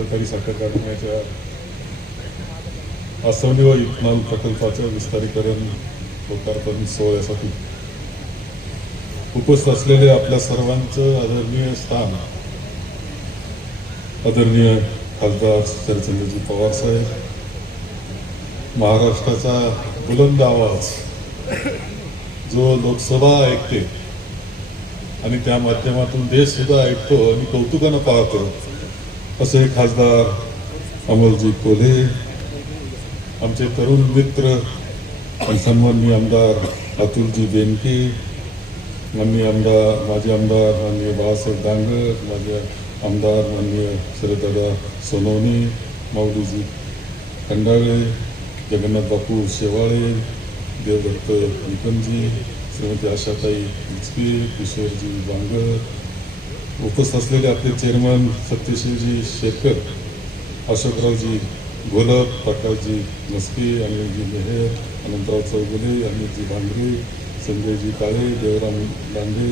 सहकारी साखर कारखान्याच्या आसवली व इथनाल प्रकल्पाचं विस्तारीकरण लोकार्पण सोहळ्यासाठी उपस्थित असलेले आपल्या सर्वांचं आदरणीय स्थान. आदरणीय खासदार शरचंद्रजी पवार साहेब महाराष्ट्राचा बुलंद आवाज जो लोकसभा ऐकते आणि त्या माध्यमातून देश सुद्धा ऐकतो आणि कौतुकानं पाहतो. असे खासदार अमोलजी कोल्हे आमचे तरुण मित्र आणि सन्माननीय आमदार अतुलजी बेनके माननीय आमदार माझे आमदार माननीय बाळासाहेब डांगर माझे आमदार माननीय शरददादा सोनवणे माऊलीजी खंडाळे जगन्नाथ बापू शेवाळे देवदत्त निकमजी श्रीमती आशाताई इचके किशोरजी बांगर उपस्थित असलेले आपले चेअरमन सत्यशीलजी शेखर अशोकरावजी घोलप प्रकाशजी मस्के अनिलजी मेहर अनंतराव चौगुले अमितजी भांगरे संजयजी काळे देवराम दांडे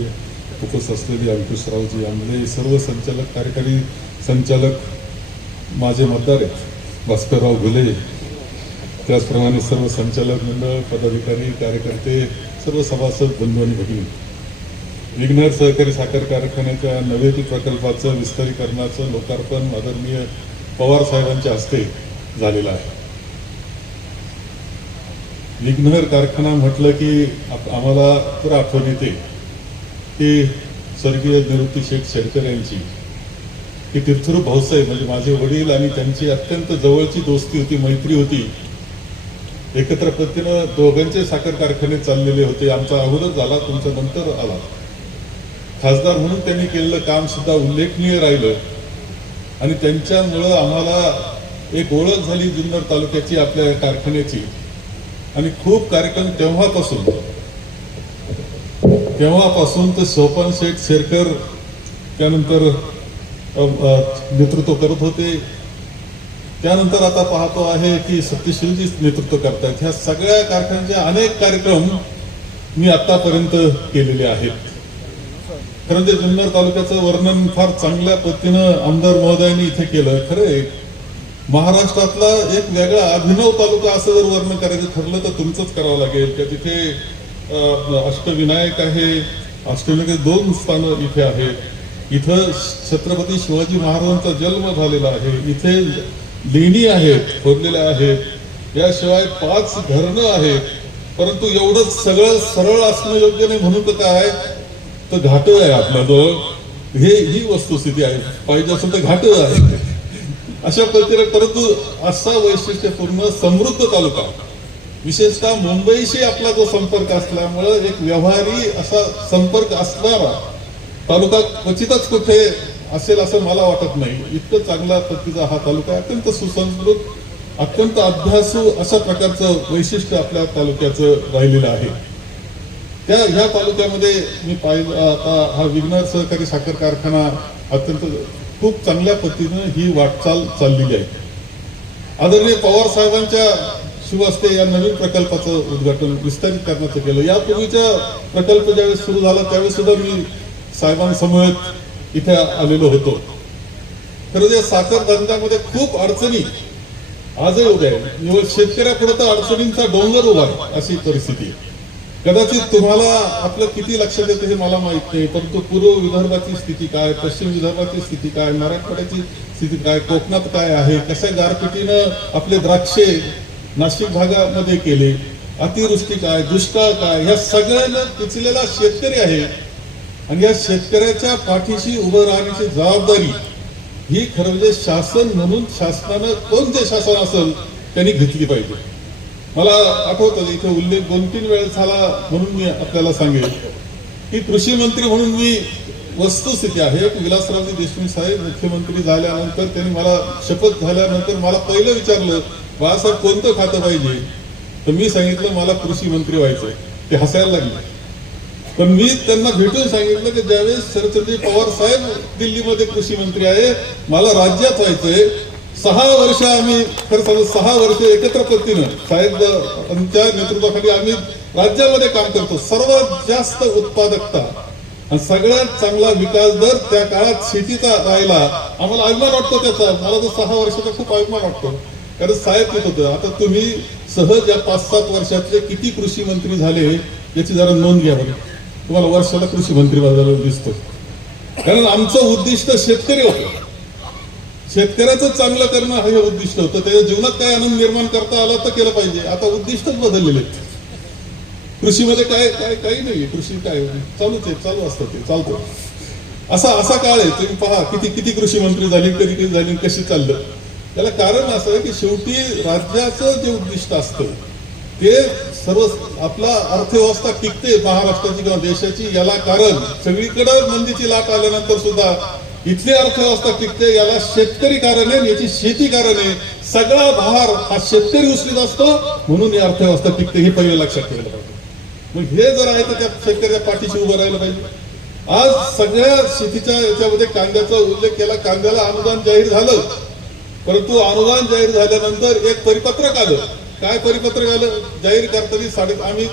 उपस्थित असलेले अंकुशरावजी आंबले सर्व संचालक कार्यकारी संचालक माझे मतदार आहेत. भास्करराव घुले त्याचप्रमाणे सर्व संचालक मंडळ पदाधिकारी कार्यकर्ते सर्व सभासद बंधू आणि भगिनी. विघ्नर सहकारी साखर कारखान्याच्या नवेती प्रकल्पाचं विस्तारीकरणाचं लोकार्पण आदरणीय पवार साहेबांच्या हस्ते झालेलं आहे. विघ्नर कारखाना म्हटलं की आप- आम्हाला तर आठवण येते की स्वर्गीय निवृत्ती शेठ शेडकर यांची की तीर्थरूप भाऊसाहेब म्हणजे माझे वडील आणि त्यांची अत्यंत जवळची दोस्ती होती मैत्री होती. एकत्र पद्धतीनं दोघांचे साखर कारखाने चाललेले होते. आमचा अगोदर झाला तुमच्या नंतर आला. खासदार म्हणून त्यांनी केलेलं काम सुद्धा उल्लेखनीय राहिलं. आणि त्यांच्यामुळं आम्हाला एक ओळख झाली जुन्नर तालुक्याची आपल्या कारखान्याची. आणि खूप कार्यक्रम तेव्हापासून. तेव्हापासून तर सोपान शेठ शेरकर त्यानंतर नेतृत्व करत होते. त्यानंतर आता पाहतो आहे की सत्यशीलजीच नेतृत्व करतायत. ह्या सगळ्या कारखान्याचे अनेक कार्यक्रम मी आतापर्यंत केलेले आहेत. खरं ते जुन्नर तालुक्याचं वर्णन फार चांगल्या पद्धतीनं आमदार महोदयांनी इथे केलं. खरं एक महाराष्ट्रातला एक वेगळा अभिनव तालुका असं जर वर्णन करायचं ठरलं तर तुमचंच करावं लागेल. की तिथे अष्टविनायक आहे अष्टविनायक दोन स्थानं इथे आहेत. इथं छत्रपती शिवाजी महाराजांचा जन्म झालेला आहे. इथे लेणी आहेत खोदलेल्या आहेत. याशिवाय पाच धरणं आहेत. परंतु एवढं सगळं सरळ असणं योग्य नाही म्हणून तर काय तर घाट आहे आपल्याजवळ हे ही वस्तुस्थिती आहे. पाहिजे असेल तर घाट आहे. अशा पद्धतीने परंतु असा वैशिष्ट्यपूर्ण समृद्ध तालुका विशेषतः मुंबईशी आपला जो संपर्क असल्यामुळं एक व्यवहारी असा संपर्क असणारा तालुका क्वचितच कुठे असेल असं मला वाटत नाही. इतकं चांगला पद्धतीचा हा तालुका अत्यंत सुसंस्कृत अत्यंत अभ्यासू अशा प्रकारचं वैशिष्ट्य आपल्या तालुक्याचं राहिलेलं आहे. त्या ह्या तालुक्यामध्ये मी पाहिलं आता हा विघ्नर सहकारी साखर कारखाना अत्यंत खूप चांगल्या पद्धतीनं ही वाटचाल चाललेली आहे. आदरणीय पवार साहेबांच्या शिवस्ते या नवीन प्रकल्पाचं उद्घाटन विस्तारित करण्याचं केलं. यापूर्वीचा प्रकल्प ज्यावेळेस सुरू झाला त्यावेळेस सुद्धा मी साहेबांसमवेत इथे आलेलो होतो. खरं या साखर धंद्यामध्ये खूप अडचणी आजही उद्या आहे शेतकऱ्यापुढे तर अडचणींचा डोंगर उभा आहे अशी परिस्थिती आहे. कदाचित तुम्हाला आपलं किती लक्षात येतं हे मला माहीत नाही परंतु पूर्व विदर्भाची स्थिती काय पश्चिम विदर्भाची स्थिती काय मराठवाड्याची स्थिती काय कोकणात काय आहे कशा गारपिटीनं आपले द्राक्षे नाशिक भागामध्ये केले अतिवृष्टी काय दुष्काळ काय ह्या सगळ्यांना पिचलेला शेतकरी आहे. आणि या शेतकऱ्याच्या पाठीशी उभं राहण्याची जबाबदारी ही खरं म्हणजे शासन म्हणून शासनानं कोणते शासन असेल त्यांनी घेतली पाहिजे. मला आठवतं इथे उल्लेख दोन तीन वेळेस झाला म्हणून मी आपल्याला सांगेल की कृषी मंत्री म्हणून मी वस्तुस्थिती आहे. विलासरावजी देशमुख साहेब मुख्यमंत्री झाल्यानंतर त्यांनी मला शपथ झाल्यानंतर मला पहिलं विचारलं बाळासाहेब कोणतं खातं पाहिजे? तर मी सांगितलं मला कृषी मंत्री व्हायचंय. ते हसायला लागले. पण मी त्यांना भेटून सांगितलं की ज्यावेळेस शरदचंद्र पवार साहेब दिल्लीमध्ये कृषी मंत्री आहे मला राज्यात व्हायचंय सहा वर्ष आम्ही खरं सांगू सहा वर्ष एकत्र पद्धतीनं साहेबांच्या नेतृत्वाखाली आम्ही राज्यामध्ये काम करतो. सर्वात जास्त उत्पादकता आणि सगळ्यात चांगला विकास दर त्या काळात शेतीचा राहिला. आम्हाला अभिमान वाटतो त्याचा. मला तो सहा वर्षाचा खूप अभिमान वाटतो. कारण साहेब येत होतं. आता तुम्ही सहज या पाच सात वर्षातले किती कृषी मंत्री झाले याची जरा नोंद घ्या बरं. तुम्हाला वर्षाला कृषी मंत्री झालेला दिसतो कारण आमचं उद्दिष्ट शेतकरी होतं. शेतकऱ्याचं चांगलं करणं हे उद्दिष्ट होतं. त्याच्या जीवनात काय आनंद निर्माण करता आला तर केलं पाहिजे. आता उद्दिष्टच बदललेले कृषीमध्ये काय काय काही नाही कृषी काय? चालूच आहे. चालू असतं ते. चालतो. असा असा काळ आहे. तुम्ही पहा किती किती कृषी मंत्री झाली कधी कधी झाली कशी चाललं. त्याला कारण असं आहे की शेवटी राज्याचं जे उद्दिष्ट असतं ते सर्व आपला अर्थव्यवस्था टिकते महाराष्ट्राची किंवा देशाची. याला कारण सगळीकडे मंदीची लाट आल्यानंतर सुद्धा इथली अर्थव्यवस्था टिकते याला शेतकरी कारण आहे याची शेती कारण आहे. सगळा भार हा शेतकरी उचलीत असतो म्हणून ही अर्थव्यवस्था टिकते हे पहिले लक्षात ठेवलं पाहिजे. मग हे जर आहे तर त्या शेतकऱ्याच्या पाठीशी उभं राहिलं पाहिजे. आज सगळ्या शेतीच्या याच्यामध्ये कांद्याचा उल्लेख केला कांद्याला अनुदान जाहीर झालं. परंतु अनुदान जाहीर झाल्यानंतर एक परिपत्रक आलं. काय परिपत्रक आलं? जाहीर करताना साडे आम्ही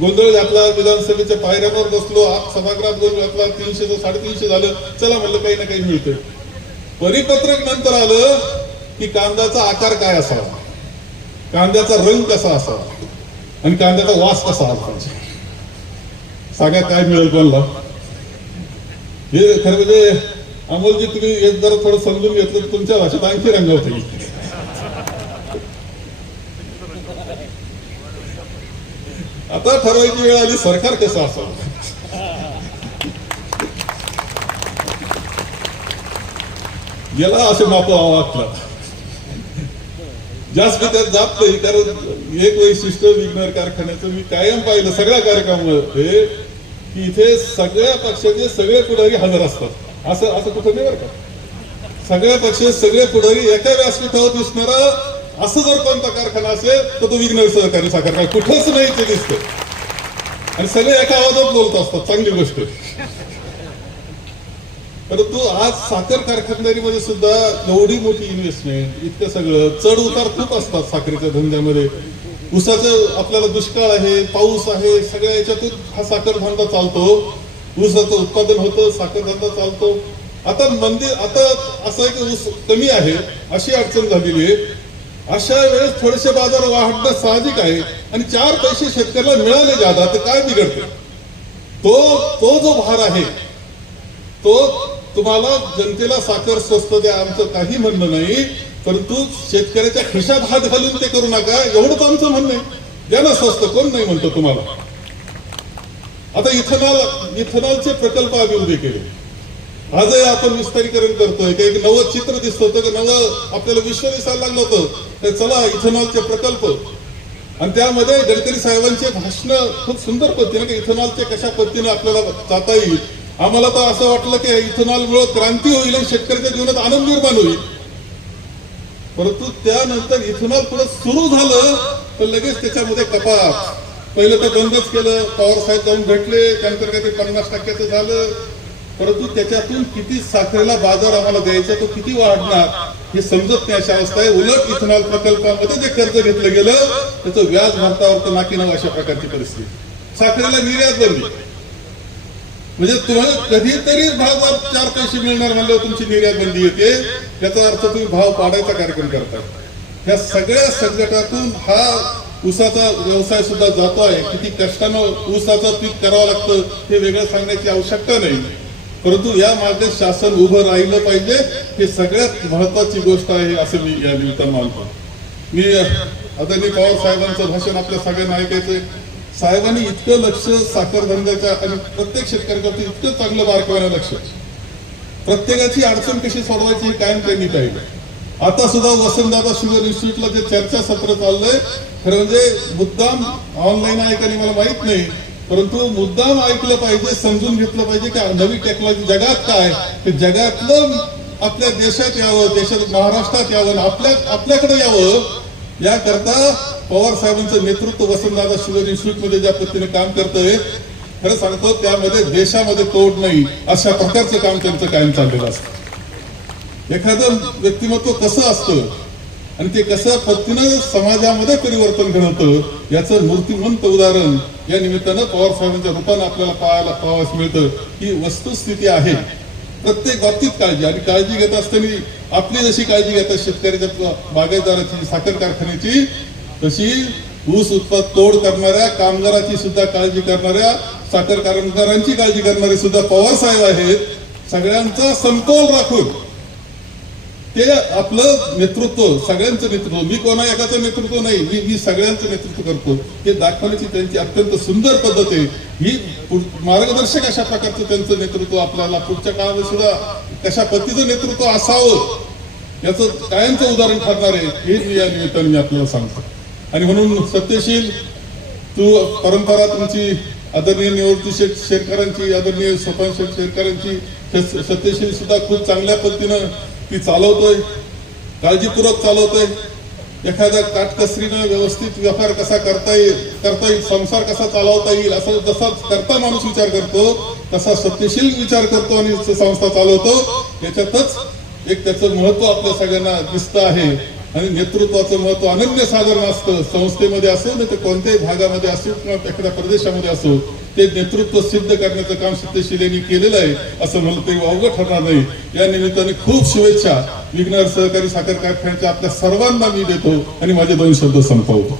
गोंधळ घातला विधानसभेच्या पायऱ्यांवर बसलो आत सभागृहात गोंधळ घातला तीनशे साडेतीनशे झालं. चला म्हणलं काही ना काही मिळतंय. परिपत्रक नंतर आलं की कांद्याचा आकार काय असावा? कांद्याचा रंग कसा असावा? आणि कांद्याचा वास कसा असा पाहिजे? सांगा काय मिळेल कोणाला? हे खरं म्हणजे अमोलजी तुम्ही एक जरा थोडं समजून घेतलं तर तुमच्या भाषेत आणखी रंगवत येईल. आता ठरवायची वेळ आली सरकार कसं असावं याला असे माप वाटलं जास्त त्यात जात नाही कारण एक वैशिष्ट्य विघ्नर कारखान्याचं मी कायम पाहिलं सगळ्या कार्यक्रमामध्ये की इथे सगळ्या पक्षाचे सगळे पुढारी हजर असतात. असं असं कुठं नाही बरं का? सगळ्या पक्षाचे सगळे पुढारी एका व्यासपीठावर दिसणारा असं जर कोणता कारखाना असेल तर तो विघ्न सहकारी साखर कारखाना कुठंच नाही ते दिसत आणि सगळे एका आवाजात बोलत असतात चांगली गोष्ट परंतु आज साखर कारखानदारीमध्ये सुद्धा एवढी मोठी इन्व्हेस्टमेंट इतकं सगळं चढ उतार खूप असतात साखरेच्या धंद्यामध्ये. ऊसाचं आपल्याला दुष्काळ आहे पाऊस आहे सगळ्या याच्यातून हा साखर धंदा चालतो. ऊसाचं उत्पादन होतं साखर धंदा चालतो. आता मंदिर आता असं आहे की ऊस कमी आहे अशी अडचण झालेली आहे. अशा वेळेस थोडेसे बाजार वाढणं साहजिक आहे आणि चार पैसे शेतकऱ्याला मिळाले जादा तर काय बिघडते? तो तो जो भार आहे तो तुम्हाला जनतेला साखर स्वस्त द्या आमचं काही म्हणणं नाही परंतु शेतकऱ्याच्या खिशात हात घालून ते करू नका एवढंच आमचं म्हणणं आहे. द्या ना स्वस्त कोण नाही म्हणतो तुम्हाला? आता इथेनॉल इथेनॉलचे प्रकल्प आम्ही उभे केले. आजही आपण विस्तारीकरण करतोय. काही एक नवं चित्र दिसत होतं की नवं आपल्याला विश्व दिसायला लागलं होतं. तर चला इथेनॉलचे प्रकल्प. आणि त्यामध्ये गडकरी साहेबांचे भाषण खूप सुंदर पद्धतीने की इथेनॉलचे कशा पद्धतीने आपल्याला जाता येईल. आम्हाला तर असं वाटलं की इथेनॉलमुळे क्रांती होईल आणि शेतकऱ्याच्या जीवनात आनंद निर्माण होईल. परंतु त्यानंतर इथेनॉल पुढे सुरू झालं तर लगेच त्याच्यामध्ये कपात. पहिलं तर बंदच केलं पवार साहेब जाऊन भेटले त्यानंतर काहीतरी पन्नास टक्क्याचं झालं. परंतु त्याच्यातून किती साखरेला बाजार आम्हाला द्यायचा तो किती वाढणार हे समजत नाही अशा अवस्था आहे. उलट इथेनॉल प्रकल्पामध्ये जे कर्ज घेतलं गेलं त्याचं व्याज भरतावर नाकी नव अशा प्रकारची परिस्थिती. साखरेला निर्यात बनली म्हणजे तुम्हाला कधीतरी भाव चार पैसे मिळणार म्हणल्यावर तुमची निर्यात बंदी येते. याचा अर्थ तुम्ही भाव पाडायचा कार्यक्रम करता ह्या सगळ्या संकटातून हा ऊसाचा व्यवसाय सुद्धा जातो आहे किती कष्टानं ऊसाचं पीक करावं लागतं हे वेगळं सांगण्याची आवश्यकता नाही. परंतु या मागे शासन उभं राहिलं पाहिजे. हे सगळ्यात महत्वाची गोष्ट आहे असं मी या निमित्तानं मानतो. मी आदरणीय पवार साहेबांचं भाषण आपल्या सगळ्यांना ऐकायचंय. साहेबांनी इतकं लक्ष साखर धंद्याच्या आणि प्रत्येक शेतकऱ्याकडे इतकं चांगलं बारकवायला लक्ष. प्रत्येकाची अडचण कशी सोडवायची हे कायम त्यांनी पाहिलं. आता सुद्धा वसंतदादा शुगर इन्स्टिट्यूटला जे चर्चा सत्र चाललंय खरं म्हणजे मुद्दाम ऑनलाईन ऐकायला मला माहीत नाही. परंतु मुद्दाम ऐकलं पाहिजे समजून घेतलं पाहिजे की नवी टेक्नॉलॉजी जगात काय ते जगातलं आपल्या देशात यावं देशात महाराष्ट्रात यावं आपल्या आपल्याकडे यावं याकरता पवार साहेबांचं नेतृत्व वसंतदादा शुगर इन्स्टिट्यूटमध्ये ज्या पद्धतीने काम करतोय खरं सांगतो त्यामध्ये देशामध्ये तोड नाही अशा प्रकारचं काम त्यांचं कायम चाललेलं असतं. एखादं व्यक्तिमत्व कसं असतं? आणि ते कसं पद्धतीनं समाजामध्ये परिवर्तन घडवतं याचं मूर्तिमंत उदाहरण या निमित्तानं पवार साहेबांच्या रूपानं आपल्याला पाहायला पाहावयास मिळतं. ही वस्तुस्थिती आहे. प्रत्येक बाबतीत काळजी. आणि काळजी घेत असताना आपली जशी काळजी घेतात शेतकऱ्याच्या बागायतदाराची साखर कारखान्याची तशी ऊस उत्पाद तोड करणाऱ्या कामगाराची सुद्धा काळजी करणाऱ्या साखर कामगारांची काळजी करणारे सुद्धा पवार साहेब आहेत. सगळ्यांचा समतोल राखून ते आपलं नेतृत्व सगळ्यांचं नेतृत्व मी कोणा एकाचं नेतृत्व नाही मी मी सगळ्यांचं नेतृत्व करतो. हे दाखवण्याची त्यांची अत्यंत सुंदर पद्धत आहे. ही मार्गदर्शक अशा प्रकारचं त्यांचं नेतृत्व आपल्याला पुढच्या काळामध्ये सुद्धा कशा पद्धतीचं नेतृत्व असावं याचं कायमचं उदाहरण ठरणार आहे हे मी या निमित्ताने मी आपल्याला सांगतो. आणि म्हणून सत्यशील तू परंपरा तुमची आदरणीय निवृत्ती शेठ शेरकरांची आदरणीय सोपान शेठ शेरकरांची सत्यशील सुद्धा खूप चांगल्या पद्धतीनं ती चालवतोय काळजीपूर्वक चालवतोय. एखाद्या काटकसरीनं व्यवस्थित व्यापार कसा करता येईल करता येईल संसार कसा चालवता येईल असं जसा करता माणूस विचार करतो तसा सत्यशील विचार करतो आणि संस्था चालवतो. याच्यातच एक त्याचं महत्त्व आपल्या सगळ्यांना दिसतं आहे. आणि नेतृत्वाचं महत्त्व अनन्य साधारण असतं. संस्थेमध्ये असो नाही तर कोणत्याही भागामध्ये असो किंवा एखाद्या प्रदेशामध्ये असो ते नेतृत्व सिद्ध करण्याचं काम सिद्धशील यांनी केलेलं आहे असं म्हणलं ते अवघड ठरणार नाही. या निमित्ताने खूप शुभेच्छा. विघ्नर सहकारी साखर कारखान्याच्या आपल्या सर्वांना मी देतो आणि माझे दोन शब्द संपवतो.